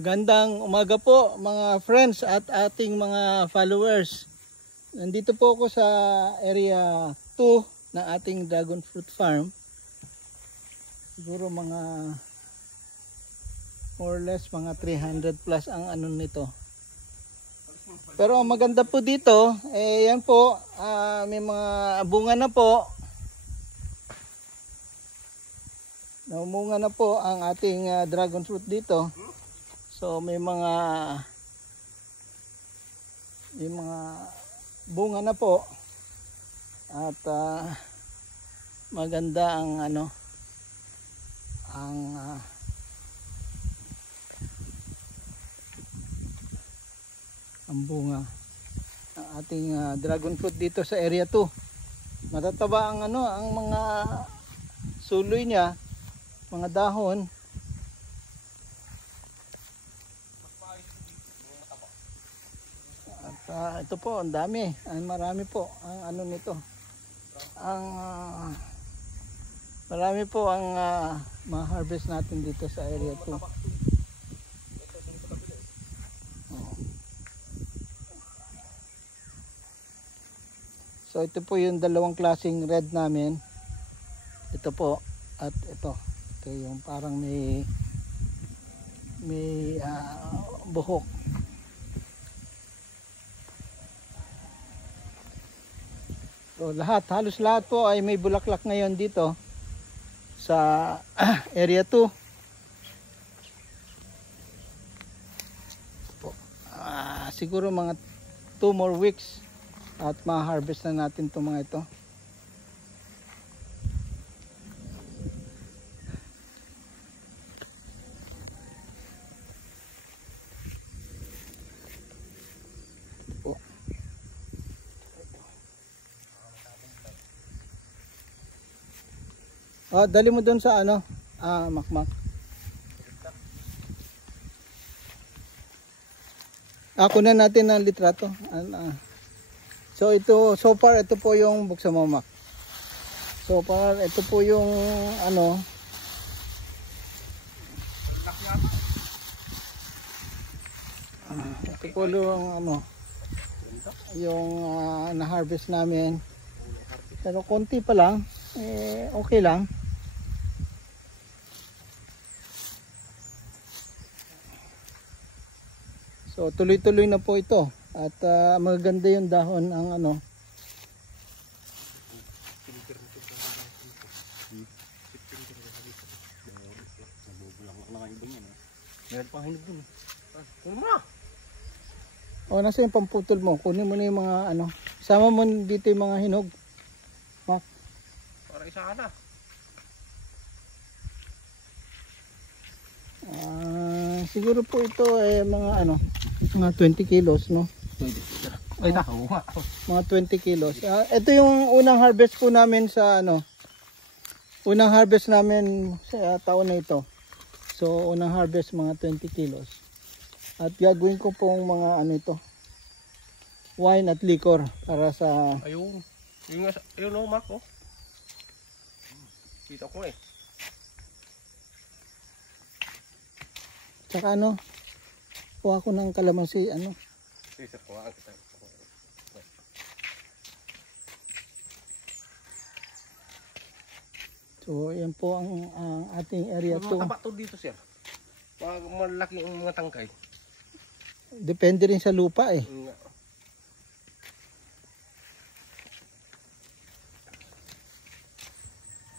Magandang umaga po mga friends at ating mga followers. Nandito po ako sa area 2 ng ating dragon fruit farm. Siguro mga more or less mga 300 plus ang ano nito. Pero ang maganda po dito, yan po, may mga bunga na po. Naumunga na po ang ating dragon fruit dito. So may mga bunga na po at maganda ang ang bunga ng ating dragon fruit dito sa area 2. Matataba ang ang mga suloy niya, mga dahon. At ito po, ang dami, marami po ang nito. Marami po ang ma-harvest natin dito sa area 2. So ito po yung dalawang klaseng red namin. Ito po at ito. Ito yung parang may buhok. So halos lahat po ay may bulaklak ngayon dito sa area 2. Siguro mga 2 more weeks at ma-harvest na natin itong mga ito. Dali mo doon sa makmak. Kunan natin ang litrato. So ito, so far ito po yung buksan mo, Mak. So far ito po yung ito po yung na-harvest namin. Pero konti pa lang, okay lang. So tuloy-tuloy na po ito at maganda yung dahon ang nasa yung pamputol mo, kunin mo na yung mga sama mo dito yung mga hinog. Mak. Para isa ka na. Siguro po ito mga mga 20 kilos, no? 20. Ay, nakakuha. Mga 20 kilos. Ito yung unang harvest po namin sa unang harvest namin sa taon na ito. So, unang harvest mga 20 kilos. At gagawin ko pong mga ito, wine at liquor para sa... Ayun. Ayun Mark, oh. Kita ko Tsaka kuha ko ng kalamansi, Sir, kuha kita. So, yan po ang ating area 2. Mga to dito, sir. Pag malaki ang mga tangkay. Depende rin sa lupa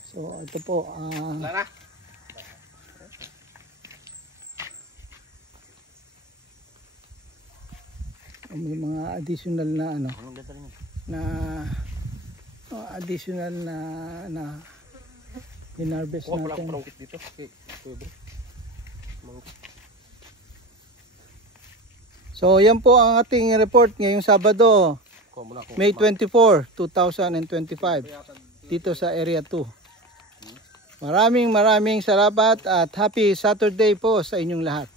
So, ito po. Lara. May mga additional na additional na hinarvest natin. Dito. So yan po ang ating report ngayong Sabado, May 24, 2025 dito sa area 2. Maraming salamat at happy Saturday po sa inyong lahat.